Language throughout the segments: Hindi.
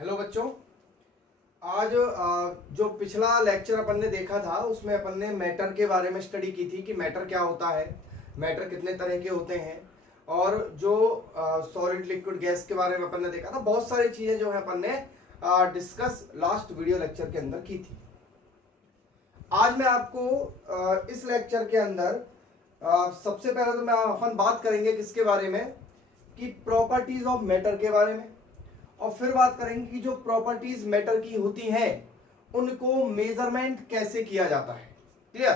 हेलो बच्चों। आज जो पिछला लेक्चर अपन ने देखा था उसमें अपन ने मैटर के बारे में स्टडी की थी कि मैटर क्या होता है, मैटर कितने तरह के होते हैं, और जो सॉलिड लिक्विड गैस के बारे में अपन ने देखा था। बहुत सारी चीजें जो है अपन ने डिस्कस लास्ट वीडियो लेक्चर के अंदर की थी। आज मैं आपको इस लेक्चर के अंदर सबसे पहले तो मैं अपन बात करेंगे किसके बारे में, कि प्रॉपर्टीज ऑफ मैटर के बारे में, और फिर बात करेंगे कि जो प्रॉपर्टीज मैटर की होती हैं उनको मेजरमेंट कैसे किया जाता है। क्लियर?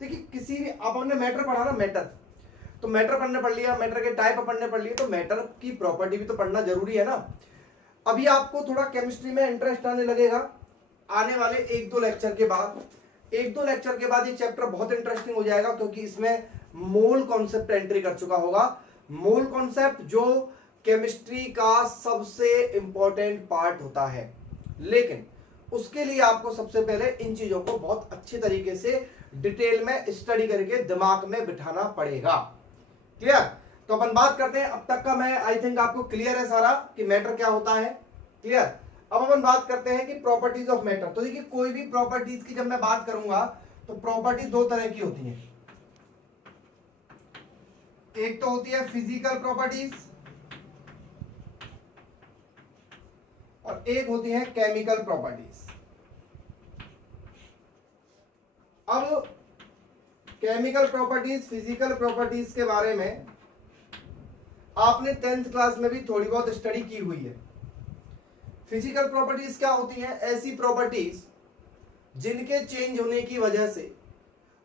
देखिए, किसी भी अपन ने मैटर पढ़ा ना, मैटर तो मैटर अपन ने पढ़ लिया, मैटर के टाइप अपन ने पढ़ लिए, तो मैटर की प्रॉपर्टी भी तो पढ़ना जरूरी है ना। अभी आपको थोड़ा केमिस्ट्री में इंटरेस्ट आने लगेगा आने वाले एक दो लेक्चर के बाद। एक दो लेक्चर के बाद ये चैप्टर बहुत इंटरेस्टिंग हो जाएगा, क्योंकि इसमें मोल कॉन्सेप्ट एंट्री कर चुका होगा। मोल कॉन्सेप्ट जो केमिस्ट्री का सबसे इंपॉर्टेंट पार्ट होता है, लेकिन उसके लिए आपको सबसे पहले इन चीजों को बहुत अच्छे तरीके से डिटेल में स्टडी करके दिमाग में बिठाना पड़ेगा। क्लियर? तो अपन बात करते हैं। अब तक का मैं आई थिंक आपको क्लियर है सारा कि मैटर क्या होता है। क्लियर? अब अपन बात करते हैं कि प्रॉपर्टीज ऑफ मैटर। तो देखिए, कोई भी प्रॉपर्टीज की जब मैं बात करूंगा तो प्रॉपर्टी दो तरह की होती है। एक तो होती है फिजिकल प्रॉपर्टीज और एक होती है केमिकल प्रॉपर्टीज। अब केमिकल प्रॉपर्टीज, फिजिकल प्रॉपर्टीज के बारे में आपने 10th क्लास में भी थोड़ी बहुत स्टडी की हुई है। फिजिकल प्रॉपर्टीज क्या होती हैं? ऐसी प्रॉपर्टीज जिनके चेंज होने की वजह से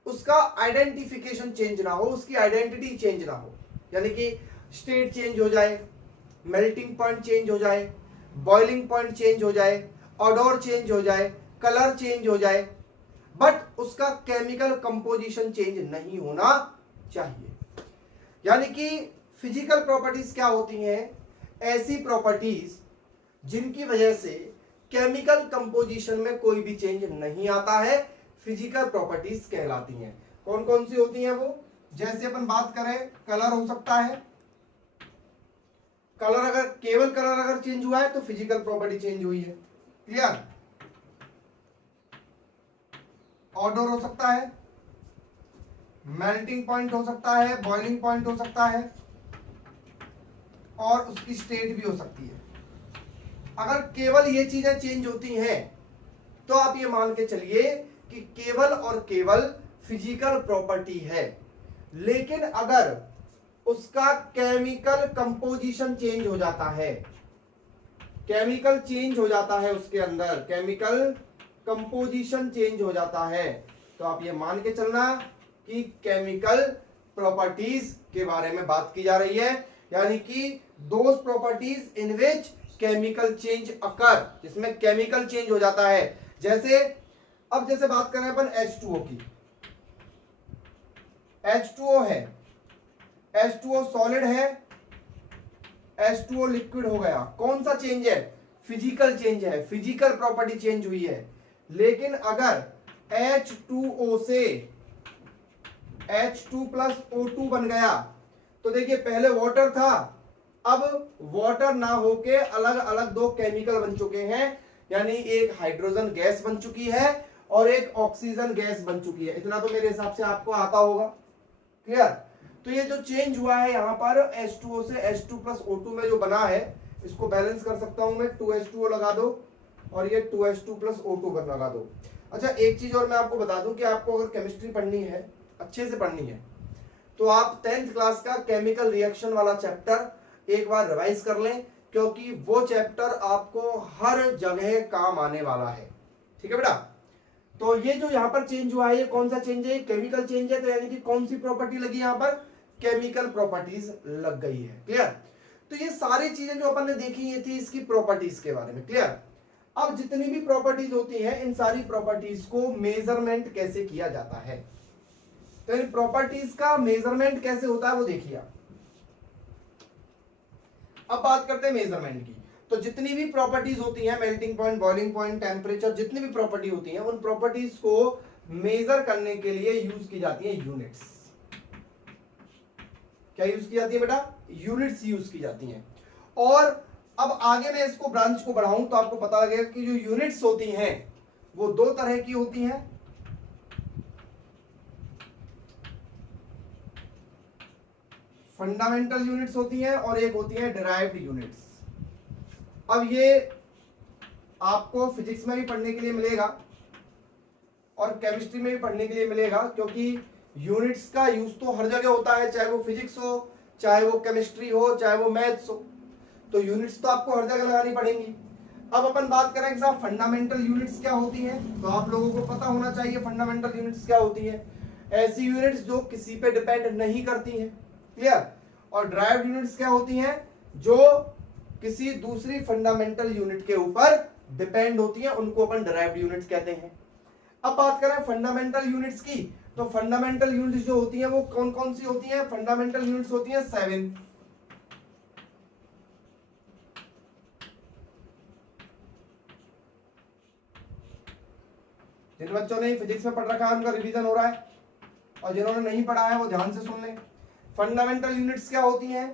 उसका आइडेंटिफिकेशन चेंज ना हो, उसकी आइडेंटिटी चेंज ना हो। यानी कि स्टेट चेंज हो जाए, मेल्टिंग पॉइंट चेंज हो जाए, बॉइलिंग पॉइंट चेंज हो जाए, ऑडोर चेंज हो जाए, कलर चेंज हो जाए, बट उसका केमिकल कंपोजिशन चेंज नहीं होना चाहिए। यानी कि फिजिकल प्रॉपर्टीज क्या होती हैं? ऐसी प्रॉपर्टीज जिनकी वजह से केमिकल कंपोजिशन में कोई भी चेंज नहीं आता है, फिजिकल प्रॉपर्टीज कहलाती हैं। कौन कौन सी होती हैं वो? जैसे अपन बात करें, कलर हो सकता है। कलर अगर केवल कलर अगर चेंज हुआ है तो फिजिकल प्रॉपर्टी चेंज हुई है। क्लियर? ऑडोर हो सकता है, मेल्टिंग पॉइंट हो सकता है, बॉइलिंग पॉइंट हो सकता है, और उसकी स्टेट भी हो सकती है। अगर केवल ये चीजें चेंज होती हैं तो आप ये मान के चलिए कि केवल और केवल फिजिकल प्रॉपर्टी है। लेकिन अगर उसका केमिकल कंपोजिशन चेंज हो जाता है, केमिकल चेंज हो जाता है, उसके अंदर केमिकल कंपोजिशन चेंज हो जाता है, तो आप ये मान के चलना कि केमिकल प्रॉपर्टीज के बारे में बात की जा रही है। यानी कि those properties in which chemical change occur, जिसमें केमिकल चेंज हो जाता है। जैसे अब जैसे बात करें अपन H2O की, H2O है, H2O सॉलिड है, H2O लिक्विड हो गया। कौन सा चेंज है? फिजिकल चेंज है, फिजिकल प्रॉपर्टी चेंज हुई है। लेकिन अगर H2O से H2 प्लस O2 बन गया, तो देखिए पहले वाटर था, अब वाटर ना होके अलग अलग दो केमिकल बन चुके हैं। यानी एक हाइड्रोजन गैस बन चुकी है और एक ऑक्सीजन गैस बन चुकी है। इतना तो मेरे हिसाब से आपको आता होगा। क्लियर? तो ये जो चेंज हुआ है यहाँ पर H2O से H2 प्लस O2 में जो बना है, इसको बैलेंस कर सकता हूं मैं। 2H2O लगा दो और ये 2H2 प्लस O2 लगा दो। अच्छा, एक चीज और मैं आपको बता दूं कि आपको अगर केमिस्ट्री पढ़नी है, अच्छे से पढ़नी है, तो आप 10th क्लास का केमिकल रिएक्शन वाला चैप्टर एक बार रिवाइज कर लें, क्योंकि वो चैप्टर आपको हर जगह काम आने वाला है। ठीक है बेटा? तो ये जो यहाँ पर चेंज हुआ है, ये कौन सा चेंज है? केमिकल चेंज है। तो यानी कि कौन सी प्रॉपर्टी लगी यहाँ पर? केमिकल प्रॉपर्टीज लग गई है। क्लियर? तो ये सारी चीजें जो अपन ने देखी, ये थी इसकी प्रॉपर्टीज के बारे में। क्लियर? अब जितनी भी प्रॉपर्टीज होती हैं, इन सारी प्रॉपर्टीज को मेजरमेंट कैसे किया जाता है, तो इन प्रॉपर्टीज का मेजरमेंट कैसे होता है वो देखिए आप। अब बात करते हैं मेजरमेंट की। तो जितनी भी प्रॉपर्टीज होती हैं, melting point, boiling point, temperature, जितनी भी प्रॉपर्टी होती हैं, उन प्रॉपर्टीज को मेजर करने के लिए यूज की जाती है यूनिट्स। क्या यूज की जाती है बेटा? यूनिट्स यूज की जाती हैं। और अब आगे मैं इसको ब्रांच को बढ़ाऊं तो आपको पता लगेगा कि जो यूनिट्स होती हैं वो दो तरह की होती हैं। फंडामेंटल यूनिट्स होती हैं और एक होती है डिराइव्ड यूनिट्स। अब ये आपको फिजिक्स में भी पढ़ने के लिए मिलेगा और केमिस्ट्री में भी पढ़ने के लिए मिलेगा, क्योंकि यूनिट्स का यूज तो हर जगह होता है, चाहे वो फिजिक्स हो, चाहे वो केमिस्ट्री हो, चाहे वो मैथ्स हो, तो यूनिट्स तो आपको हर जगह लगानी पड़ेंगी। अब अपन बात करें कि साहब फंडामेंटल यूनिट्स क्या होती हैं, तो आप लोगों को पता होना चाहिए फंडामेंटल यूनिट्स क्या होती हैं। ऐसी यूनिट्स जो किसी पे डिपेंड नहीं करती हैं, क्लियर। और डिराइव्ड यूनिट्स क्या होती हैं, जो किसी दूसरी फंडामेंटल यूनिट के ऊपर डिपेंड होती हैं, उनको अपन डिराइव्ड यूनिट्स कहते हैं। अब बात करें फंडामेंटल यूनिट्स की, तो फंडामेंटल यूनिट्स जो होती हैं वो कौन कौन सी होती हैं। फंडामेंटल यूनिट्स होती हैं 7। जिन बच्चों ने फिजिक्स में पढ़ रखा है उनका रिवीजन हो रहा है, और जिन्होंने नहीं पढ़ा है वो ध्यान से सुन लें। फंडामेंटल यूनिट्स क्या होती हैं,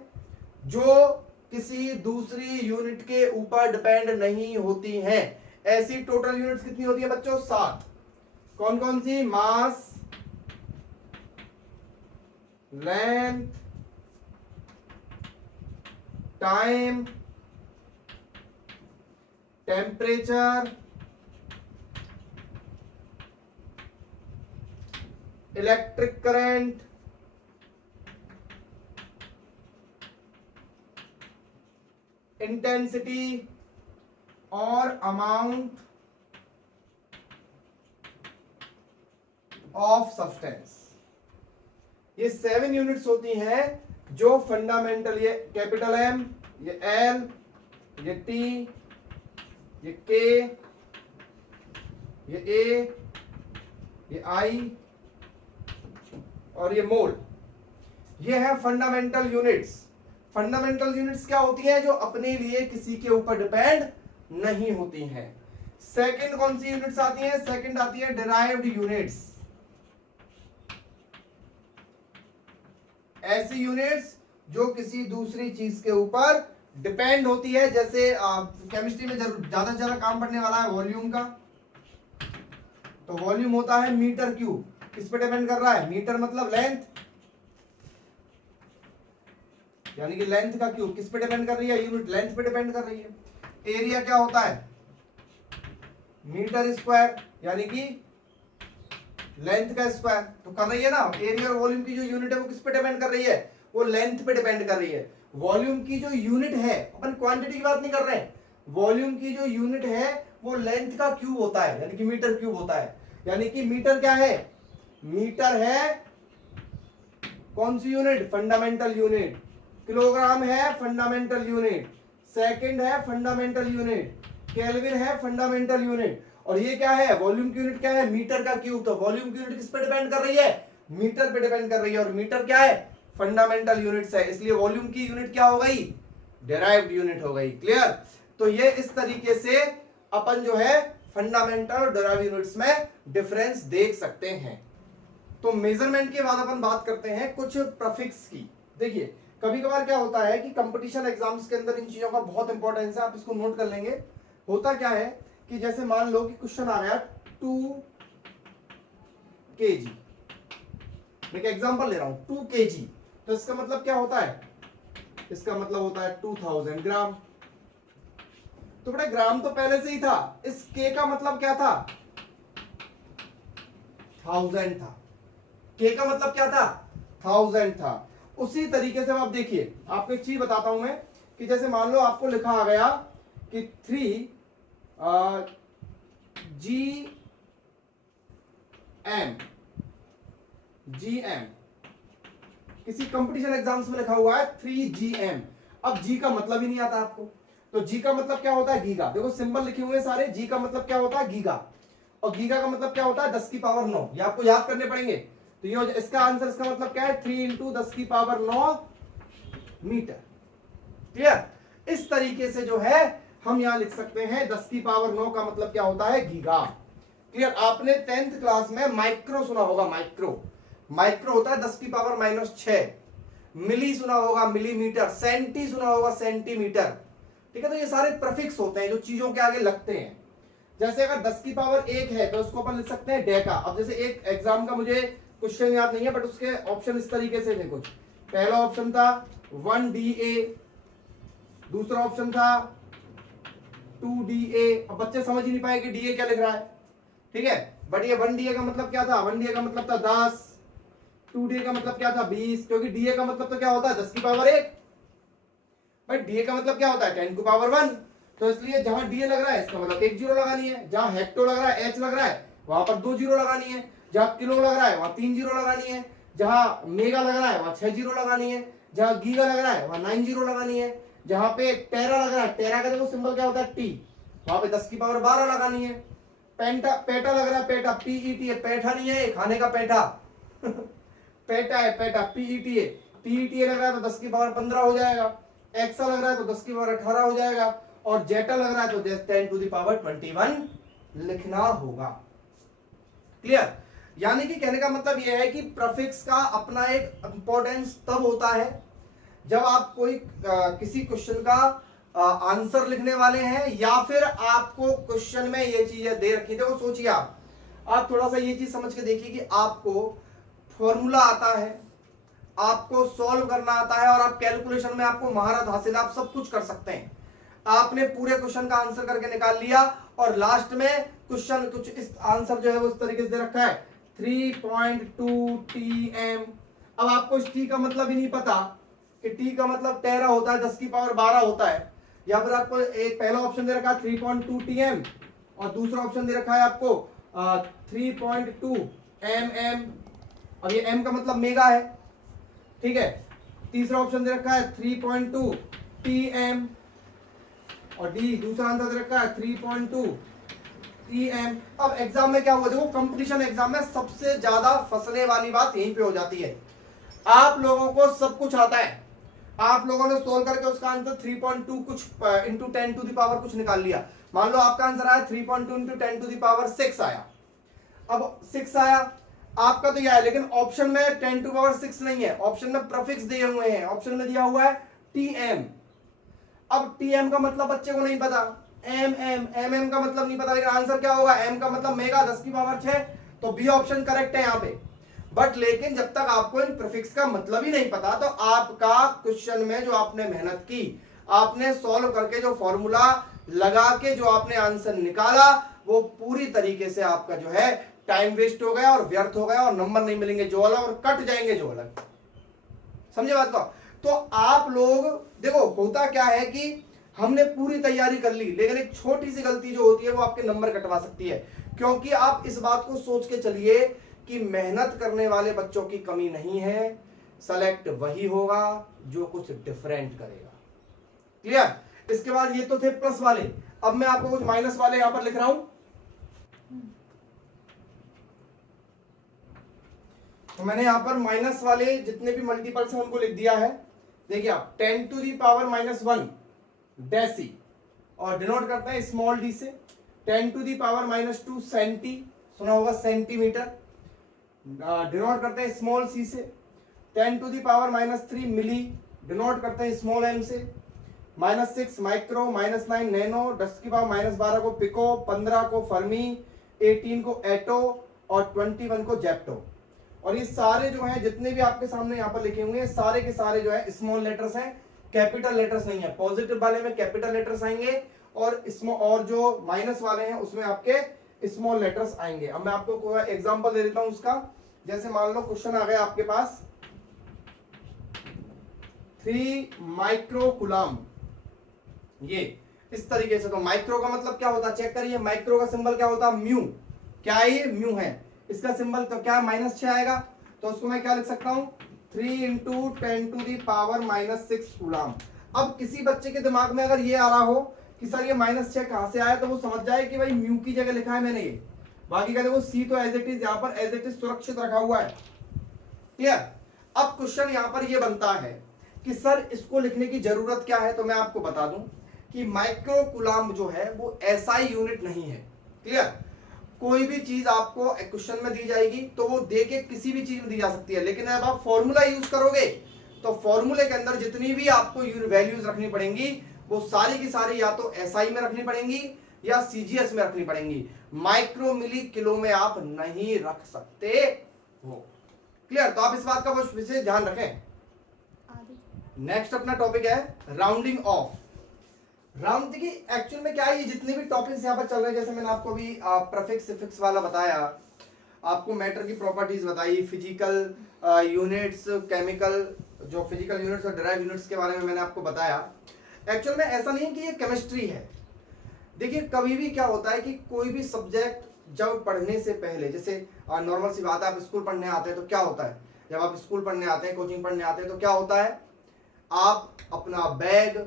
जो किसी दूसरी यूनिट के ऊपर डिपेंड नहीं होती हैं। ऐसी टोटल यूनिट्स कितनी होती है बच्चों, 7। कौन कौन सी, mass, length, time, temperature, electric current, intensity और अमाउंट ऑफ सब्सटेंस। ये 7 यूनिट्स होती हैं जो फंडामेंटल, ये कैपिटल एम, ये एल, ये टी, ये के, ये ए, ये आई और ये मोल, ये है फंडामेंटल यूनिट्स। फंडामेंटल यूनिट्स क्या होती हैं, जो अपने लिए किसी के ऊपर डिपेंड नहीं होती हैं। सेकंड कौन सी यूनिट्स आती हैं, सेकंड आती है डिराइव्ड यूनिट्स। ऐसी यूनिट्स जो किसी दूसरी चीज के ऊपर डिपेंड होती है। जैसे केमिस्ट्री में ज्यादा से ज्यादा काम पड़ने वाला है वॉल्यूम का, तो वॉल्यूम होता है मीटर क्यूब। किस पे डिपेंड कर रहा है, मीटर मतलब लेंथ, यानी कि लेंथ का क्यूब किस पे डिपेंड कर रही है, यूनिट लेंथ पे डिपेंड कर रही है। एरिया क्या होता है, मीटर स्क्वायर, यानी कि लेंथ का स्क्वायर, तो कर रही है ना। एरिया और वॉल्यूम की जो यूनिट है वो किस पे डिपेंड कर रही है, वो लेंथ पे डिपेंड कर रही है। वॉल्यूम की जो यूनिट है, अपन क्वांटिटी की बात नहीं कर रहे हैं, वॉल्यूम की जो यूनिट है वो लेंथ का क्यूब होता है, यानी कि मीटर क्यूब होता है। यानी कि मीटर क्या है, मीटर है कौन सी यूनिट, फंडामेंटल यूनिट। किलोग्राम है फंडामेंटल यूनिट, सेकंड है फंडामेंटल यूनिट, केल्विन है फंडामेंटल यूनिट, और ये क्या है, वॉल्यूम की यूनिट क्या है, मीटर का क्यूब। तो वॉल्यूम की यूनिट किस पे डिपेंड कर रही है, मीटर पे डिपेंड कर रही है, और मीटर क्या है, फंडामेंटल यूनिट्स है। इसलिए वॉल्यूम की यूनिट क्या हो गई, डिराइव्ड यूनिट हो गई। क्लियर। तो ये इस तरीके से अपन जो है फंडामेंटल और डिराइव्ड यूनिट्स में डिफरेंस देख सकते हैं। तो मेजरमेंट के बाद अपन बात करते हैं कुछ प्रीफिक्स की। देखिए कभी कभार क्या होता है कि कंपटीशन एग्जाम्स के अंदर इन चीजों का बहुत इंपॉर्टेंस है, आप इसको नोट कर लेंगे। होता क्या है कि जैसे मान लो कि क्वेश्चन आ गया 2 kg, मैं एग्जांपल ले रहा हूं 2 kg, तो इसका मतलब क्या होता है, इसका मतलब होता है 2000 ग्राम। तो बेटा ग्राम तो पहले से ही था, इस के का मतलब क्या था, 1000 था। के का मतलब क्या था, 1000 था। उसी तरीके से आप देखिए, आपको एक चीज बताता हूं मैं कि जैसे मान लो आपको लिखा आ गया कि 3 GM, किसी कंपटीशन एग्जाम्स में लिखा हुआ है 3 GM। अब जी का मतलब ही नहीं आता आपको, तो जी का मतलब क्या होता है, गीगा। देखो सिंबल लिखे हुए हैं सारे, जी का मतलब क्या होता है, गीगा, और गीगा का मतलब क्या होता है, 10 की पावर 9। ये आपको याद करने पड़ेंगे। तो ये इसका आंसर, इसका मतलब क्या है, 3 × 10 की पावर 9 मीटर। क्लियर। इस तरीके से जो है हम यहां लिख सकते हैं 10 की पावर 9 का मतलब क्या होता है, गीगा। क्लियर। आपने 10th क्लास में माइक्रो सुना होगा, माइक्रो होता है 10 की पावर -6। मिली सुना होगा, मिलीमीटर। सेंटी सुना होगा, सेंटीमीटर। ठीक है, तो ये सारे प्रीफिक्स होते हैं जो चीजों के आगे लगते हैं। जैसे अगर 10 की पावर 1 है तो उसको अपन लिख सकते हैं डेका। अब जैसे एक एग्जाम का मुझे क्वेश्चन याद नहीं है बट उसके ऑप्शन इस तरीके से थे कुछ। पहला ऑप्शन था 1DA, दूसरा ऑप्शन था 2DA। अब बच्चे समझ ही नहीं पाए कि DA क्या लिख रहा है, ठीक है, बट ये 1DA का मतलब क्या था, 1DA का मतलब था 10, 2DA का मतलब क्या था 20, क्योंकि DA का मतलब तो क्या होता है 10 की पावर 1, बट DA का मतलब क्या होता है 10 की पावर 1। तो इसलिए जहां DA लग रहा है इसका मतलब 1 जीरो लगानी है, जहां हेक्टो लग रहा है, H लग रहा है, वहां पर 2 जीरो लगानी है, जहां किलो लग रहा है वहां 3 जीरो लगानी है, जहां मेगा लग रहा है वहां 6 जीरो लगानी है, जहां गीगा लग रहा है वहां 9 जीरो लगानी है, जहां पे टेरा लग रहा है, टेरा का देखो सिंबल क्या होता है T, वहां पे 10 की पावर 12 लगानी है। पेंटा पेटा लग रहा है, पेटा PET है, पेठा नहीं है खाने का पेठा पेटा है, पेटा PETA लग रहा है तो 10 की पावर 15 हो जाएगा, एक्सा लग रहा है तो 10 की पावर 18 हो जाएगा, और जेटा लग रहा है तो 10 टू द पावर 21 लिखना होगा। क्लियर? यानी कि कहने का मतलब यह है कि प्रीफिक्स का अपना एक इंपॉर्टेंस तब होता है जब आप कोई किसी क्वेश्चन का आंसर लिखने वाले हैं, या फिर आपको क्वेश्चन में ये चीजें दे रखी थी। वो सोचिए आप थोड़ा सा ये चीज समझ के देखिए कि आपको फॉर्मूला आता है, आपको सॉल्व करना आता है, और आप कैलकुलेशन में आपको महारत हासिल, आप सब कुछ कर सकते हैं। आपने पूरे क्वेश्चन का आंसर करके निकाल लिया और लास्ट में क्वेश्चन कुछ इस आंसर जो है वो इस तरीके से दे रखा है 3.2 TM। अब आपको इस T का मतलब ही नहीं पता कि T का मतलब टेरा होता है, 10 की पावर 12 होता है, या फिर आपको एक पहला ऑप्शन दे रखा है 3.2 TM और दूसरा ऑप्शन दे रखा है आपको 3.2 mm। अब ये m का मतलब मेगा है, ठीक है, तीसरा ऑप्शन दे रखा है 3.2 TM और डी दूसरा आंसर दे रखा है 3.2 TM। अब एग्जाम में क्या हुआ, देखो कंपटीशन एग्जाम में सबसे ज्यादा फंसने वाली बात यहीं पे हो जाती है। आप लोगों को सब कुछ आता है, आप लोगों ने सोल्व करके उसका आंसर 3.2 कुछ इंटू 10 टू द पावर कुछ निकाल लिया। मान लो आपका आंसर आया 3.2 इंटू 10 टू द पावर 6 आया। अब 6 आया आपका तो यह है, लेकिन ऑप्शन में 10 टू पावर 6 नहीं है, ऑप्शन में प्रीफिक्स दिए हुए हैं, ऑप्शन में दिया हुआ है TM। अब TM का मतलब बच्चे को नहीं पता, MM का मतलब नहीं पता, लेकिन आंसर क्या होगा, M का मतलब मेगा 10 की पावर 6, तो बी ऑप्शन करेक्ट है यहाँ पे। बट लेकिन जब तक आपको इन प्रीफिक्स का मतलब ही नहीं पता तो आपका क्वेश्चन में जो आपने मेहनत की, आपने सॉल्व करके जो फॉर्मूला लगा के जो आपने आंसर निकाला, वो पूरी तरीके से आपका जो है टाइम वेस्ट हो गया और व्यर्थ हो गया, और नंबर नहीं मिलेंगे जो अलग, और कट जाएंगे जो अलग। समझे बात को? तो आप लोग देखो होता क्या है कि हमने पूरी तैयारी कर ली, लेकिन एक छोटी सी गलती जो होती है वो आपके नंबर कटवा सकती है। क्योंकि आप इस बात को सोच के चलिए कि मेहनत करने वाले बच्चों की कमी नहीं है, सेलेक्ट वही होगा जो कुछ डिफरेंट करेगा। क्लियर? इसके बाद ये तो थे प्लस वाले, अब मैं आपको कुछ माइनस वाले यहां पर लिख रहा हूं। तो मैंने यहां पर माइनस वाले जितने भी मल्टीपल्स हैं उनको लिख दिया है। देखिए आप 10 टू दी पावर -1 डेसी, और डिनोट करते हैं स्मॉल डी से। 10 टू दी पावर -2 सेंटी, सुना होगा सेंटीमीटर, डिनोट करते हैं स्मॉल सी से। 10 to the power -3 milli, denote करते हैं स्मॉल एम से। -6 माइक्रो, -9 नैनो, 10 की पावर -12 को पिको, 15 को फर्मी, 18 को एटो और 21 को जेप्टो। और ये सारे जो हैं जितने भी आपके सामने यहाँ पर लिखे हुए हैं सारे के सारे जो है स्मॉल लेटर्स हैं, कैपिटल लेटर्स नहीं है। पॉजिटिव वाले में कैपिटल लेटर्स आएंगे और जो माइनस वाले हैं उसमें आपके स्मॉल लेटर्स आएंगे। अब मैं आपको कोई एग्जांपल दे देता हूं उसका। जैसे मान लो क्वेश्चन आ गया आपके पास 3 माइक्रो कूलम, ये इस तरीके से। तो माइक्रो का मतलब क्या होता है चेक करिए, माइक्रो का सिंबल क्या होता है म्यू, क्या है ये म्यू है, इसका सिंबल तो क्या -6 आएगा, तो उसको मैं क्या लिख सकता हूं 3 into 10 to the power -6 coulomb. अब किसी बच्चे के दिमाग में अगर ये आ रहा हो कि सर ये -6 कहां से आया, तो वो समझ जाए कि भाई म्यू की जगह लिखा है मैंने ये, बाकी का देखो सी तो एज इट इज यहाँ पर एज इट इज सुरक्षित रखा हुआ है। क्लियर? अब क्वेश्चन यहाँ पर ये बनता है कि सर इसको लिखने की जरूरत क्या है, तो मैं आपको बता दूं कि माइक्रो कूलम जो है वो एसआई यूनिट नहीं है। क्लियर? कोई भी चीज आपको क्वेश्चन में दी जाएगी तो वो दे के किसी भी चीज में दी जा सकती है, लेकिन अब आप फॉर्मूला यूज करोगे तो फॉर्मूले के अंदर जितनी भी आपको वैल्यूज रखनी पड़ेंगी वो सारी की सारी या तो एसआई में रखनी पड़ेंगी या सीजीएस में रखनी पड़ेंगी, माइक्रो मिली किलो में आप नहीं रख सकते हो। क्लियर? तो आप इस बात का विशेष ध्यान रखें। नेक्स्ट अपना टॉपिक है राउंडिंग ऑफ। राउंड देखिए एक्चुअल में क्या है, ये जितने भी टॉपिक्स यहाँ पर चल रहे हैं, जैसे मैंने आपको अभी प्रीफिक्स सफिक्स वाला बताया, आपको मैटर की प्रॉपर्टीज बताई, फिजिकल यूनिट्स, केमिकल जो फिजिकल यूनिट्स और डिराइव यूनिट्स के बारे में मैंने आपको बताया। एक्चुअल में ऐसा नहीं है कि ये केमिस्ट्री है। देखिए कभी भी क्या होता है कि कोई भी सब्जेक्ट जब पढ़ने से पहले, जैसे नॉर्मल सी बात है, आप स्कूल पढ़ने आते हैं तो क्या होता है, जब आप स्कूल पढ़ने आते हैं, कोचिंग पढ़ने आते हैं तो क्या होता है, आप अपना बैग,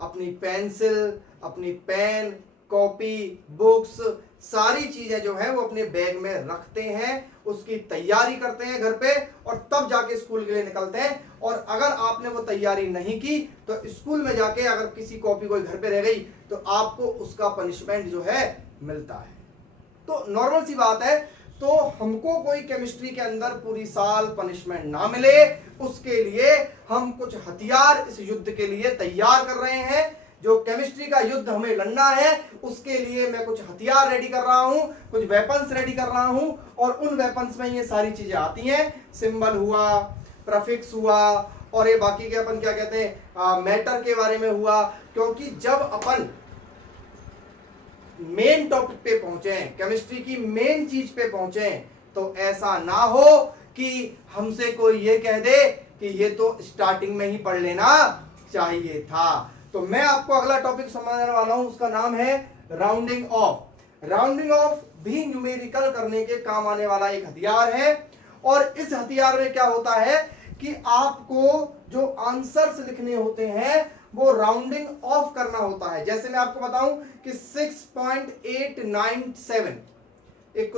अपनी पेंसिल, अपनी पेन, कॉपी, बुक्स, सारी चीजें जो है वो अपने बैग में रखते हैं, उसकी तैयारी करते हैं घर पे और तब जाके स्कूल के लिए निकलते हैं। और अगर आपने वो तैयारी नहीं की तो स्कूल में जाके अगर किसी कॉपी कोई घर पे रह गई तो आपको उसका पनिशमेंट जो है मिलता है। तो नॉर्मल सी बात है, तो हमको कोई केमिस्ट्री के अंदर पूरी साल पनिशमेंट ना मिले, उसके लिए हम कुछ हथियार इस युद्ध के लिए तैयार कर रहे हैं। जो केमिस्ट्री का युद्ध हमें लड़ना है उसके लिए मैं कुछ हथियार रेडी कर रहा हूं, कुछ वेपन्स रेडी कर रहा हूं, और उन वेपन्स में ये सारी चीजें आती हैं, सिंबल हुआ, प्रीफिक्स हुआ, और ये बाकी के अपन क्या कहते हैं मैटर के बारे में हुआ। क्योंकि जब अपन मेन टॉपिक पे पहुंचे, केमिस्ट्री की मेन चीज पे पहुंचे, तो ऐसा ना हो कि हमसे कोई ये कह दे कि ये तो स्टार्टिंग में ही पढ़ लेना चाहिए था। तो मैं आपको अगला टॉपिक समझाने वाला हूं, उसका नाम है राउंडिंग ऑफ। राउंडिंग ऑफ भी न्यूमेरिकल करने के काम आने वाला एक हथियार है। और इस हथियार में क्या होता है कि आपको जो आंसर्स लिखने होते हैं वो राउंडिंग ऑफ करना होता है। जैसे मैं आपको बताऊं कि 6.897 एक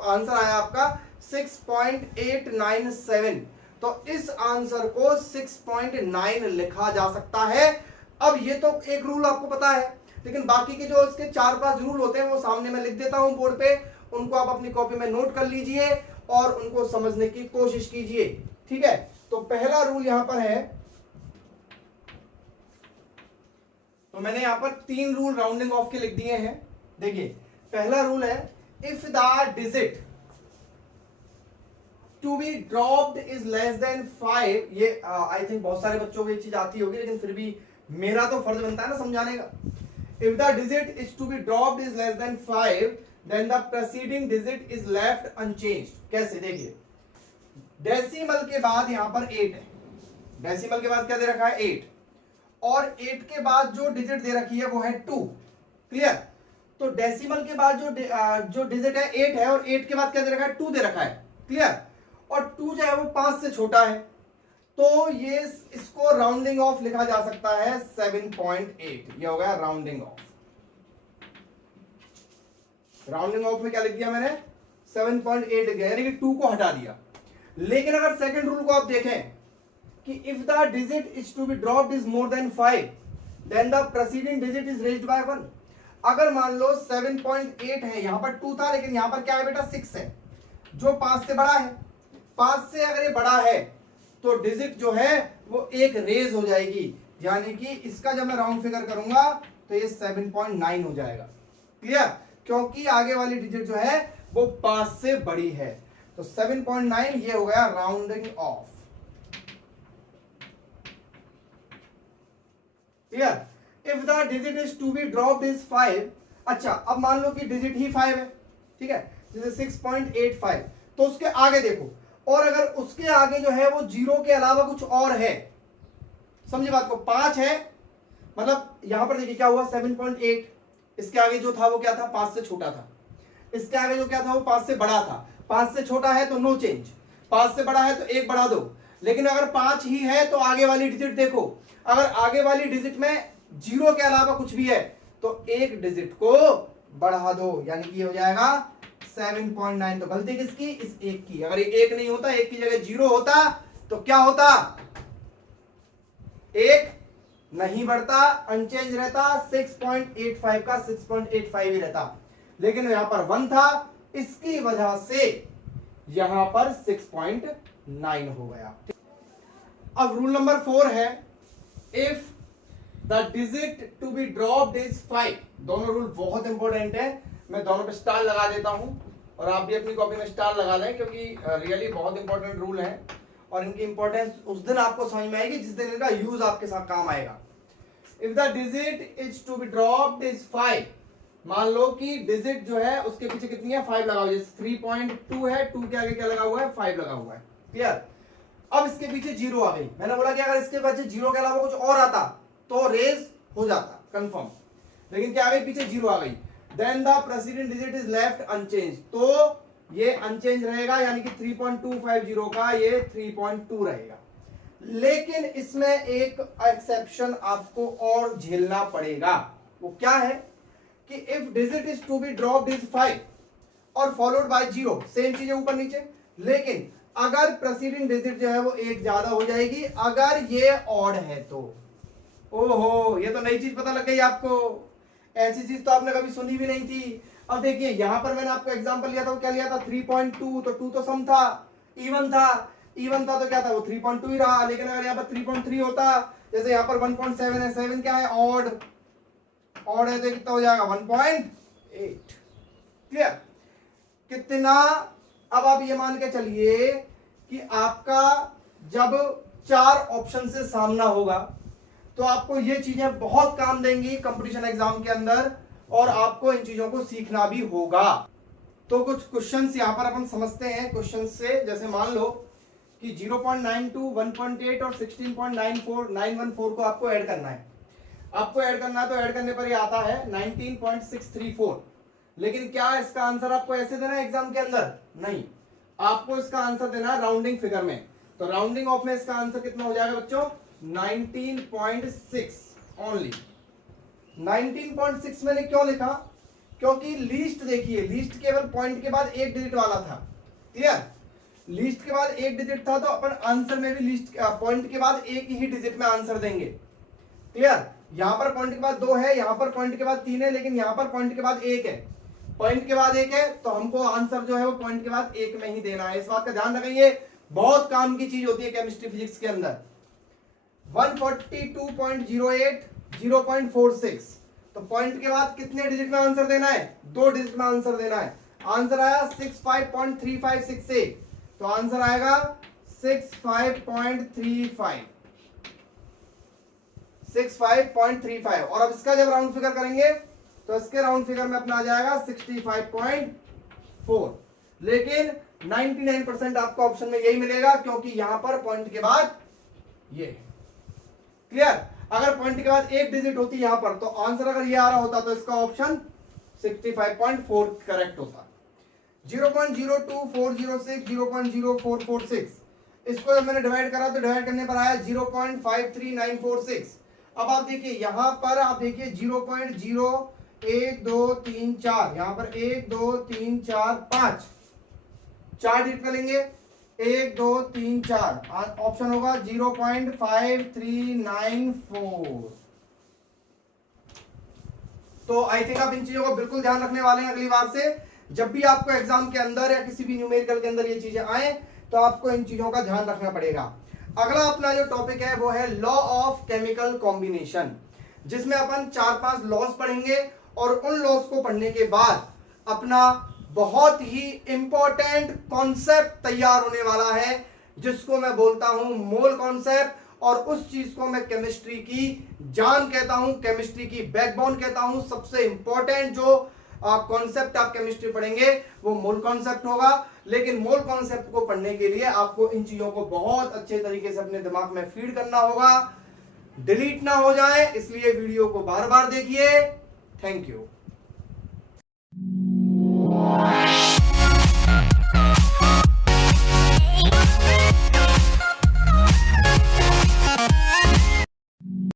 आंसर आया आपका 6.897, तो इस आंसर को 6.9 लिखा जा सकता है। अब ये तो एक रूल आपको पता है, लेकिन बाकी के जो इसके 4-5 रूल होते हैं वो सामने मैं लिख देता हूं बोर्ड पे, उनको आप अपनी कॉपी में नोट कर लीजिए और उनको समझने की कोशिश कीजिए। ठीक है, तो पहला रूल यहां पर है, तो मैंने यहां पर 3 रूल राउंडिंग ऑफ के लिख दिए हैं। देखिए पहला रूल है, if the digit to be dropped is less than 5। ये आई थिंक बहुत सारे बच्चों को ये चीज आती होगी, लेकिन फिर भी मेरा तो फर्ज बनता है ना समझाने का। If the digit is to be dropped is less than 5 then the preceding digit is left unchanged. कैसे? देखिए डेसिमल के बाद यहां पर 8 है, डेसिमल के बाद क्या दे रखा है 8, और 8 के बाद जो डिजिट दे रखी है वो है 2। क्लियर? तो डेसिमल के बाद जो डिजिट है 8 है, और 8 के बाद क्या दे रखा है 2 दे रखा है। क्लियर? और 2 जो है वो 5 से छोटा है, तो ये इसको राउंडिंग ऑफ लिखा जा सकता है 7.8। ये हो गया राउंडिंग ऑफ। राउंडिंग ऑफ में क्या लिख दिया मैंने 7.8 लिख दिया, यानी कि 2 को हटा दिया। लेकिन अगर सेकंड रूल को आप देखें कि if the digit is to be dropped is more than 5 then the preceding digit is raised by 1। अगर मान लो 7.8 है, यहां पर 2 था, लेकिन यहां पर क्या है बेटा 6 है, जो 5 से बड़ा है। 5 से अगर ये बड़ा है तो डिजिट जो है वो एक रेज हो जाएगी, यानी कि इसका जब मैं राउंड फिगर करूंगा तो ये 7.9 हो जाएगा। क्लियर? क्योंकि आगे वाली डिजिट जो है वो 5 से बड़ी है, तो 7.9 ये हो गया rounding off. Clear? If the digit is to be dropped is 5। अच्छा, अब मान लो कि डिजिट ही 5 है, ठीक है, जैसे 6.85, तो उसके आगे देखो, और अगर उसके आगे जो है वो 0 के अलावा कुछ और है, समझे बात को, 5 है, मतलब यहां पर देखिए क्या हुआ 7.8, इसके आगे जो था वो क्या था 5 से छोटा था, इसके आगे जो क्या था वो 5 से बड़ा था। 5 से छोटा है तो नो चेंज, 5 से बड़ा है तो 1 बढ़ा दो। लेकिन अगर 5 ही है तो आगे वाली डिजिट देखो, अगर आगे वाली डिजिट में 0 के अलावा कुछ भी है तो एक डिजिट को बढ़ा दो, यानी कि हो जाएगा 7.9। तो गलती किसकी? इस 1 की। अगर ये 1 नहीं होता, 1 की जगह 0 होता तो क्या होता? 1 नहीं बढ़ता, अनचेंज रहता, 6.85 का 6.85 ही रहता। लेकिन यहां पर 1 था, इसकी वजह से यहां पर 6.9 हो गया। अब रूल नंबर 4 है, if the digit to be dropped is 5। दोनों रूल बहुत इंपॉर्टेंट है, मैं दोनों पे स्टार लगा देता हूं और आप भी अपनी कॉपी में स्टार लगा लें, क्योंकि रियली बहुत इंपॉर्टेंट रूल है और इनकी इंपॉर्टेंस उस दिन आपको समझ में आएगी जिस दिन इनका यूज आपके साथ काम आएगा। If the digit is to be dropped is 5, मान लो कि डिजिट जो है उसके पीछे कितनी है 5 लगा हुआ है, जैसे 3.2 है, 2 के आगे क्या लगा हुआ है 5 लगा हुआ है। क्लियर। अब इसके पीछे 0 आ गई, मैंने बोला कि अगर इसके पीछे 0 के अलावा कुछ और आता तो रेज हो जाता कंफर्म, लेकिन क्या आ गई पीछे 0 आ गई। Then the president digit is left unchanged, तो ये अनचेंज रहेगा, यानी कि 3.250 का ये 3.2 रहेगा। लेकिन इसमें एक एक्सेप्शन आपको और झेलना पड़ेगा, वो क्या है कि if digit is to be dropped is 5 और फॉलोड बाय 0, सेम चीज है ऊपर नीचे, लेकिन अगर प्रेसिडेंट डिजिट जो है वो एक ज्यादा हो जाएगी अगर ये ऑड है तो। ओहो, ये तो नई चीज पता लग गई आपको, ऐसी चीज तो आपने कभी सुनी भी नहीं थी। अब देखिए यहां पर मैंने आपको एग्जांपल लिया था, वो क्या लिया था 3.2, तो 2 तो सम था, इवन था तो क्या था वो 3.2 ही रहा। लेकिन अगर यहाँ पर 3.3 होता, जैसे यहाँ पर 1.7 है, 7 क्या है ऑड है, तो कितना हो जाएगा 1.8। क्लियर। कितना, अब आप ये मान के चलिए कि आपका जब 4 ऑप्शन से सामना होगा तो आपको ये चीजें बहुत काम देंगी कंपटीशन एग्जाम के अंदर, और आपको इन चीजों को सीखना भी होगा। तो कुछ क्वेश्चंस यहां पर अपन समझते हैं क्वेश्चन से। जैसे मान लो कि 0.92, 1.8 और 16.914 को आपको ऐड करना है। तो ऐड करने पर ये आता है 19.634। लेकिन क्या इसका आंसर आपको ऐसे देना है एग्जाम के अंदर? नहीं, आपको इसका आंसर देना है राउंडिंग फिगर में। तो राउंडिंग ऑफ में इसका आंसर कितना हो जाएगा बच्चों? 19.6 ओनली। 19.6 मैंने क्यों लिखा? क्योंकि लीस्ट देखिए, लीस्ट केवल पॉइंट के बाद एक डिजिट वाला था। क्लियर। लीस्ट के बाद एक डिजिट था तो अपन आंसर में भी लीस्ट पॉइंट के बाद एक ही डिजिट में आंसर देंगे। क्लियर। यहां पर पॉइंट के बाद 2 है, यहां पर पॉइंट के बाद 3 है, लेकिन यहां पर पॉइंट के बाद 1 है। पॉइंट के बाद 1 है तो हमको आंसर जो है वो पॉइंट के बाद 1 में ही देना है। इस बात का ध्यान रखिए, बहुत काम की चीज होती है केमिस्ट्री फिजिक्स के अंदर। 142.08, 0.46, तो पॉइंट के बाद कितने डिजिट में आंसर देना है? 2 डिजिट में आंसर देना है। आंसर आया 65.3568, तो आंसर आएगा 65.35। और अब इसका जब राउंड फिगर करेंगे तो इसके राउंड फिगर में अपना आ जाएगा 65.4। लेकिन 99% आपको ऑप्शन में यही मिलेगा, क्योंकि यहां पर पॉइंट के बाद ये। क्लियर। अगर पॉइंट के बाद एक डिजिट होती यहां पर तो आंसर अगर ये आ रहा होता तो इसका ऑप्शन 65.4 करेक्ट होता। 0.02406, 0.0446, इसको जब मैंने डिवाइड करा तो डिवाइड करने पर आया 0.53946। अब आप देखिए यहां पर, आप देखिए 0.01 2 3 4, यहां पर 1 2 3 4 5, 4 डिजिट पे लेंगे 1 2 3 4, ऑप्शन होगा 0.5394। तो आई थिंक आप इन चीजों को बिल्कुल ध्यान रखने वाले हैं। अगली बार से जब भी आपको एग्जाम के अंदर या किसी भी न्यूमेरिकल के अंदर ये चीजें आए तो आपको इन चीजों का ध्यान रखना पड़ेगा। अगला अपना जो टॉपिक है वो है लॉ ऑफ केमिकल कॉम्बिनेशन, जिसमें अपन 4-5 लॉस पढ़ेंगे और उन लॉस को पढ़ने के बाद अपना बहुत ही इंपॉर्टेंट कॉन्सेप्ट तैयार होने वाला है, जिसको मैं बोलता हूं मोल कॉन्सेप्ट, और उस चीज को मैं केमिस्ट्री की जान कहता हूं, केमिस्ट्री की बैकबोन कहता हूं। सबसे इंपॉर्टेंट जो कॉन्सेप्ट आप केमिस्ट्री पढ़ेंगे वो मोल कॉन्सेप्ट होगा। लेकिन मोल कॉन्सेप्ट को पढ़ने के लिए आपको इन चीजों को बहुत अच्छे तरीके से अपने दिमाग में फीड करना होगा, डिलीट ना हो जाए, इसलिए वीडियो को बार बार देखिए। Thank you.